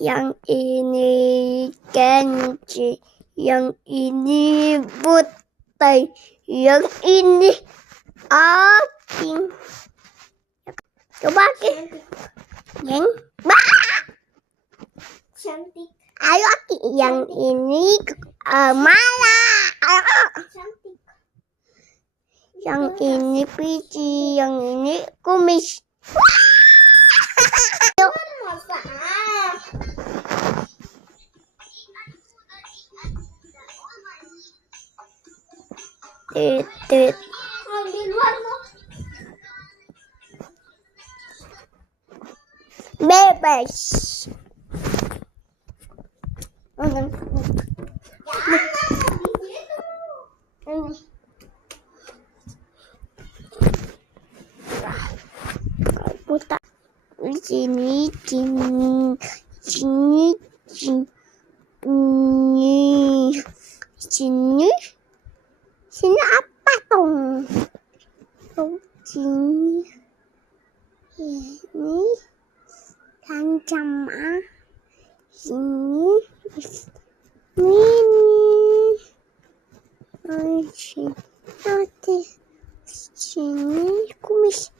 Yang ini kelinci, yang ini putih, yang ini anjing. Coba Aki. Yang Cantik. ayo Aki, yang ini malah. Cantik. Yang ini pici, yang ini kumis. Titit. Di luar mau. Bebas. Putar di sini, sini, sini, sini, sini apa dong? Sini, ini sama sini, sini, kumis.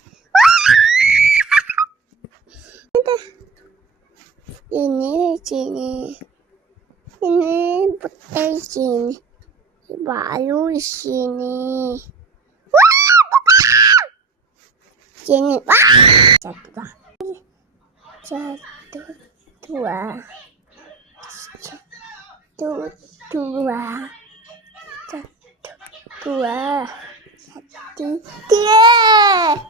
Ini sini, ini putih sini, baru sini. Sini, satu, dua, satu, dua, satu, tiga.